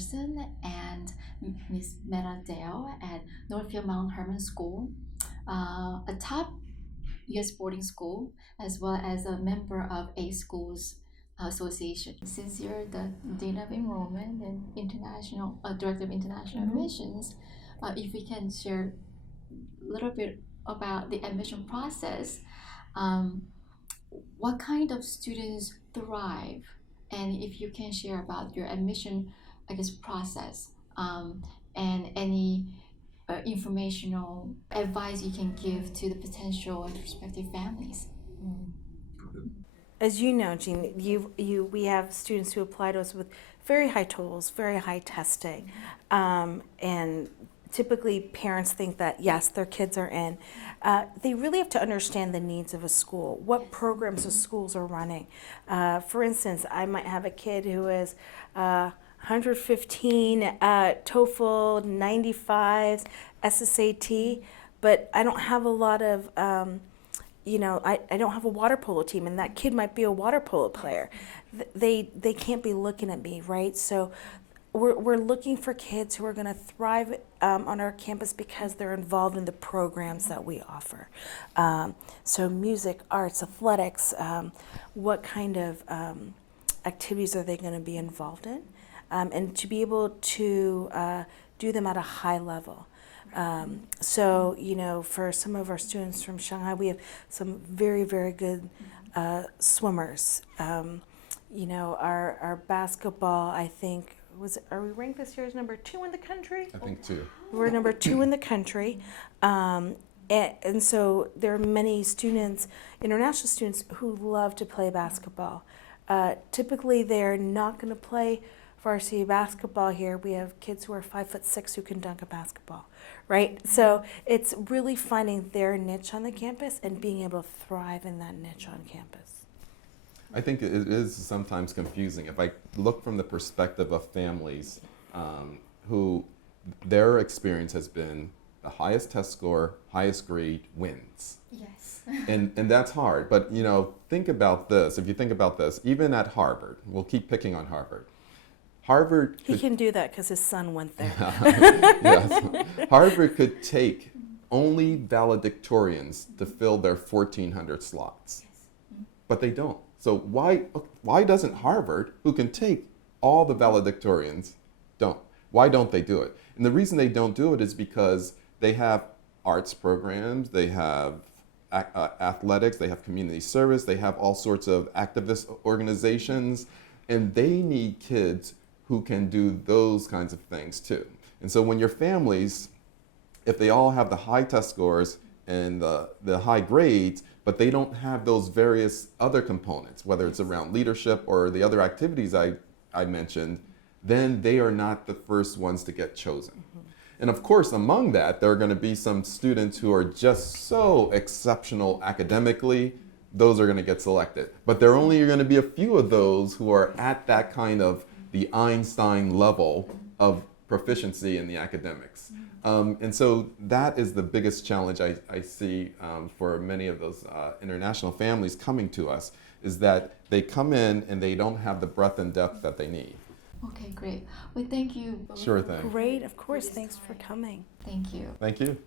Anderson and Miss Meta Dale at Northfield Mount Hermon School, a top U.S. boarding school, as well as a member of A Schools Association. Since you're the Dean of Enrollment and International Director of International Admissions, if we can share a little bit about the admission process, what kind of students thrive, and if you can share about your admission, process, and any informational advice you can give to the potential and prospective families. As you know, Jean, we have students who apply to us with very high totals, very high testing, and typically parents think that yes, their kids are in. They really have to understand the needs of a school, what programs the schools are running. For instance, I might have a kid who is 115 TOEFL, 95 SSAT, but I don't have a lot of, I don't have a water polo team, and that kid might be a water polo player. They can't be looking at me, right? So we're looking for kids who are going to thrive on our campus because they're involved in the programs that we offer. So music, arts, athletics, what kind of activities are they going to be involved in? And to be able to do them at a high level. So, for some of our students from Shanghai, we have some very, very good swimmers. Our basketball, I think, are we ranked this year as number 2 in the country? I think 2. We're number 2 in the country. And so there are many students, international students, who love to play basketball. Typically, they're not going to play varsity basketball here. We have kids who are 5'6" who can dunk a basketball, right? So it's really finding their niche on the campus and being able to thrive in that niche on campus. I think it is sometimes confusing. If I look from the perspective of families who their experience has been the highest test score, highest grade wins. Yes. and that's hard. But think about this. If you think about this, even at Harvard, we'll keep picking on Harvard. He can do that because his son went there. Yes. Harvard could take only valedictorians to fill their 1,400 slots, but they don't. So why doesn't Harvard, who can take all the valedictorians, don't? Why don't they do it? And the reason they don't do it is because they have arts programs, they have athletics, they have community service, they have all sorts of activist organizations, and they need kids who can do those kinds of things too. And so when your families, if they all have the high test scores and the high grades, but they don't have those various other components, whether it's around leadership or the other activities I mentioned, then they are not the first ones to get chosen. And of course, among that, there are going to be some students who are just so exceptional academically, those are going to get selected. But there are only going to be a few of those who are at that kind of the Einstein level of proficiency in the academics. And so that is the biggest challenge I see for many of those international families coming to us, is that they come in and they don't have the breadth and depth that they need. Okay, great. Well, thank you. Sure thing. Great, of course. Thanks for coming. Thank you. Thank you.